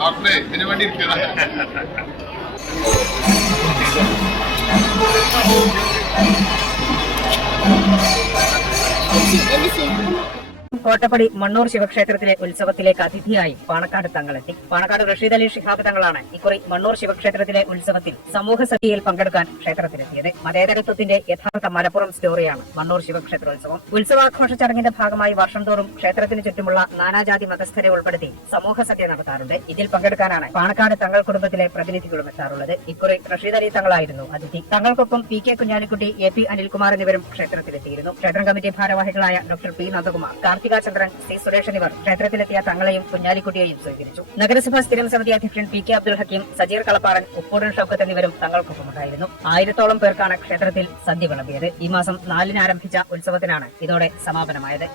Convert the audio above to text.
ഡോക്ടറെ ഇതിനു വേണ്ടി ഇരിക്കണം. കോട്ടപ്പടി മണ്ണൂർ ശിവക്ഷേത്രത്തിലെ ഉത്സവത്തിലേക്ക് അതിഥിയായി പാണക്കാട് തങ്ങളെത്തി. പാണക്കാട് റഷീദ് അലി ശിഹാബ് തങ്ങളാണ് ഇക്കുറി മണ്ണൂർ ശിവക്ഷേത്രത്തിലെ ഉത്സവത്തിൽ സമൂഹ സദ്യയിൽ പങ്കെടുക്കാൻ ക്ഷേത്രത്തിലെത്തിയത്. മതേതരത്വത്തിന്റെ യഥാർത്ഥ മലപ്പുറം സ്റ്റോറിയാണ് മണ്ണൂർ ശിവക്ഷേത്രോത്സവം. ഉത്സവാഘോഷ ചടങ്ങിന്റെ ഭാഗമായി വർഷം തോറും ക്ഷേത്രത്തിന് ചുറ്റുമുള്ള നാനാജാതി മതസ്ഥരെ ഉൾപ്പെടുത്തി സമൂഹ സദ്യ നടത്താറുണ്ട്. ഇതിൽ പങ്കെടുക്കാനാണ് പാണക്കാട് തങ്ങൾ കുടുംബത്തിലെ പ്രതിനിധികളും എത്താറുള്ളത്. ഇക്കുറി റഷീദ് അലി തങ്ങളായിരുന്നു അതിഥി. തങ്ങൾക്കൊപ്പം P K Kunhalikutty, A P Anilkumar എന്നിവരും ക്ഷേത്രത്തിലെത്തിയിരുന്നു. ക്ഷേത്രം കമ്മിറ്റി ഭാരവാഹികളായ doctor P Nandakumar, Chandran, C Suresh എന്നിവർ ക്ഷേത്രത്തിലെത്തിയ തങ്ങളെയും കുഞ്ഞാലിക്കുട്ടിയെയും സ്വീകരിച്ചു. നഗരസഭാ സ്ഥിരം സമിതി അധ്യക്ഷൻ പി കെ അബ്ദുൽ ഹക്കീം, സജീർ കളപ്പാടൻ, ഉപ്പൂടൻ ഷൌക്കത്ത് എന്നിവരും തങ്ങൾക്കൊപ്പമുണ്ടായിരുന്നു. 1000-ഓളം പേർക്കാണ് ക്ഷേത്രത്തിൽ സദ്യ വിളമ്പിയത്. ഈ മാസം 4-ന് ആരംഭിച്ച ഉത്സവത്തിനാണ് ഇതോടെ സമാപനമായത്.